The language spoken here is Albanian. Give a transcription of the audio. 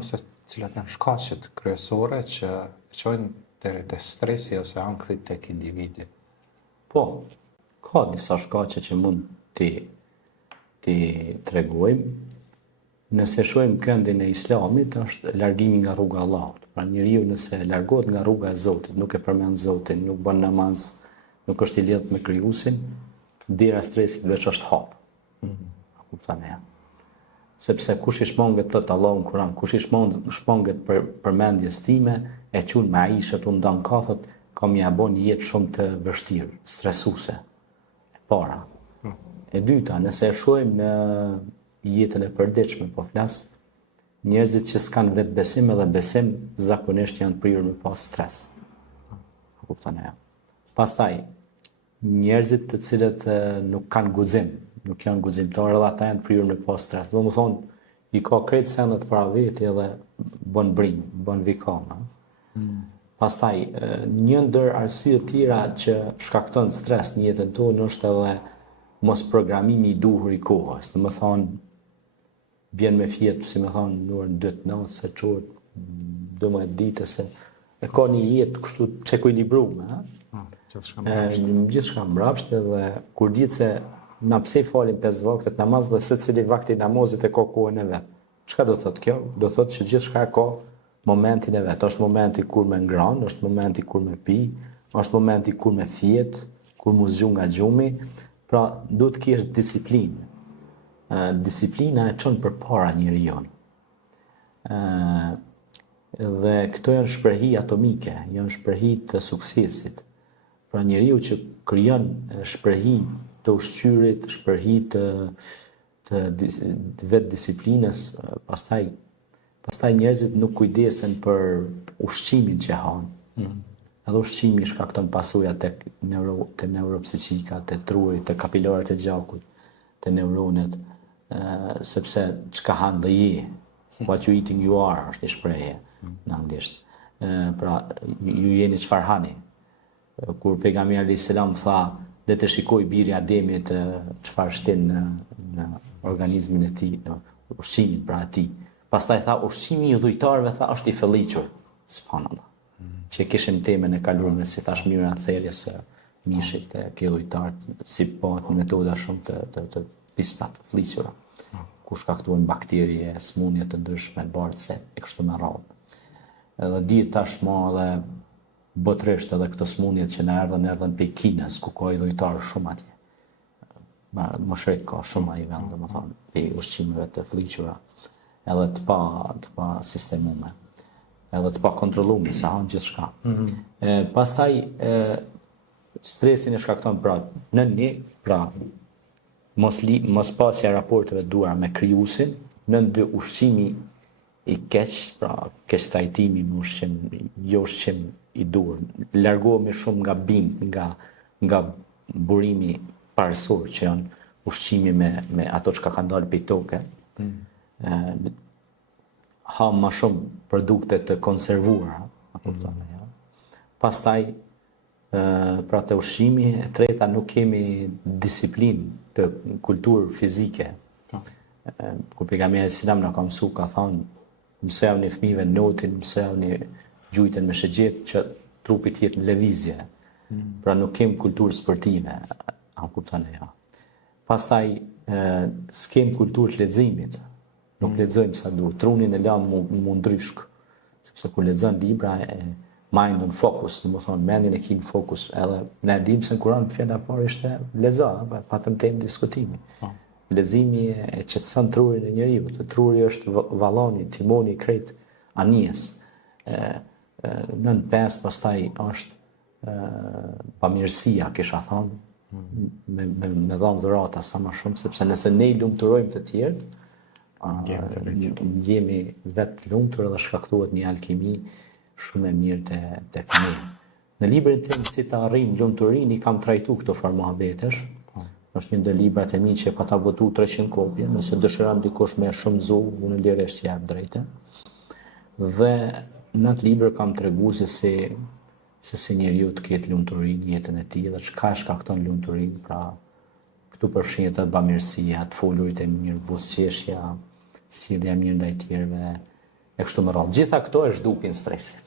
ose cilat janë shkaqet kryesore që çojnë deri te stresi ose ankthi tek individi. Po, ka disa shkaqe që mund ti tregojmë. Nëse shohim këndin e Islamit, është largimi nga rruga e Allahut. Pra njeriu nëse largohet nga rruga e Zotit, nuk e përmend Zotin, nuk bën namaz, nuk është i lidhur me Krijuesin, dera e stresit veç është hap. A kupton ja? Sepse kush i shmanget thot Allahu në Kur'an, kush i shmanget për përmendjes time, e qunë me Aisha të ndan kathët, ka më ja bën një jetë shumë të vështirë, stresuese. E para. E dyta, nëse e shohim në jetën e përditshme, po flas, njerëzit që s'kan vetë besim edhe besim zakonisht janë prirur me pas stres. A kupton ja? Pastaj, njerëzit të cilët nuk kanë guxim, nuk janë guximtarë edhe ata janë prirur me pas stres. Do të thonë, i ka krejt sendet para veti edhe bën brim, bën vikama. Pastaj, një ndër arsye të tjera që shkakton stres në jetën tonë është edhe mos programimi i duhur i kohës. Do të thonë, vjen me fjet, si më thonë, në orën 2 natë, se çohet 12 ditë se e ka një jetë kështu çekuilibruar, gjithçka mbrapsht edhe kur dihet se na pse falim 5 vakte namaz dhe secili vakti namazit e ka kohën e vet. Çka do thotë kjo? Do thotë që gjithçka ka momentin e vet. Është momenti kur me ngran, është momenti kur me pi, është momenti kur me thjet, kur mu zgju nga gjumi. Pra, duhet të kesh disiplinë. Disiplina e çon përpara njeriu. Dhe këto janë shprehi atomike, janë shprehi të suksesit. Pra njeriu që krijon shprehi të ushqyrit, shprehi të vetë disiplinës, pastaj njerëzit nuk kujdesen për ushqimin që hanë. Edhe ushqimi shkakton pasojat tek neuropsiqika, te truri, te kapilarët e gjakut, te neuronet, sepse çka han dhe je, what you eating you are, është një shprehje në anglisht. Pra, ju jeni çfarë hani. Kur pejgamberi alayhis salam tha, le të shikoj biri Ademit çfarë shtin në organizmin e tij, në ushqimin pra atij. Pastaj tha, ushqimi i dhujtarëve tha është i felliqur. Subhanallah. Që kishim temën e kaluar si thash mira në therrjes së mishit e ke dhujtarët, si bëhet metoda shumë të pistat, fliqura, ku shkaktuan bakterie, smundje të ndryshme, bartse, e kështu me radhë. Edhe dihet tashmë edhe botërisht edhe këto smundjet që na erdhën prej Kinës, ku ka i dhujtarë shumë atje. Moshrek ka shumë ai vend, domethënë, pe ushqimeve të fliqura, edhe të pa sistemuar, edhe të pa kontrolluar, sa han gjithçka. Pastaj stresin e shkakton pra mos pasja raporteve duara me Krijuesin, në dy ushqimi i keq, pra keq trajtimi me ushqim, jo ushqim i dur. Largohemi shumë nga nga burimi parësor që janë ushqimi me ato çka kanë dalë prej toke. Ha më shumë produkte të konservuara, apo kupton ja. Pastaj pra të ushqimi, e treta nuk kemi disiplinë të kulturë fizike. Kur pejgamberi selam na ka mësuar, ka thënë, mësojeni fëmijëve notin, mësojeni gjujtën me shëgjet që trupi të jetë në lëvizje. Pra nuk kemi kulturë sportive, a kupton ja. Pastaj s'kem kulturë të leximit. Nuk lexojmë sa duhet. Trunin e lam mu ndryshk, sepse kur lexon libra mind on focus, do të thonë mendin e kin fokus, edhe ne dim se në Kur'an fjala parë ishte lexo, patëm temë diskutimi. Leximi e qetëson trurin e njeriu. Truri është valloni, timoni i krejt anijes. Nën 5 pastaj është pamirësia, kisha thënë, me dhënë dhurata sa më shumë, sepse nëse ne i lumturojmë të tjerë, jemi vetë lumtur edhe shkaktohet një alkimi shumë e mirë tek ne. Në librin tim Si të arrijm lumturinë i kam trajtuar këto farmuhabetesh. Është një ndër librat e mi që ka ta votu 300 kopje, nëse dëshiron dikush me shumëzu, unë lirisht jap drejtë. Dhe në atë libër kam treguar se si njeriu të ketë lumturi në jetën e tij dhe çka shkakton lumturinë, pra këtu përfshihet bamirësia, të folurit e mirë, buzëqeshja, sjellja e mirë ndaj tjerëve, e kështu me radhë. Gjitha këto e zhdukin stresin.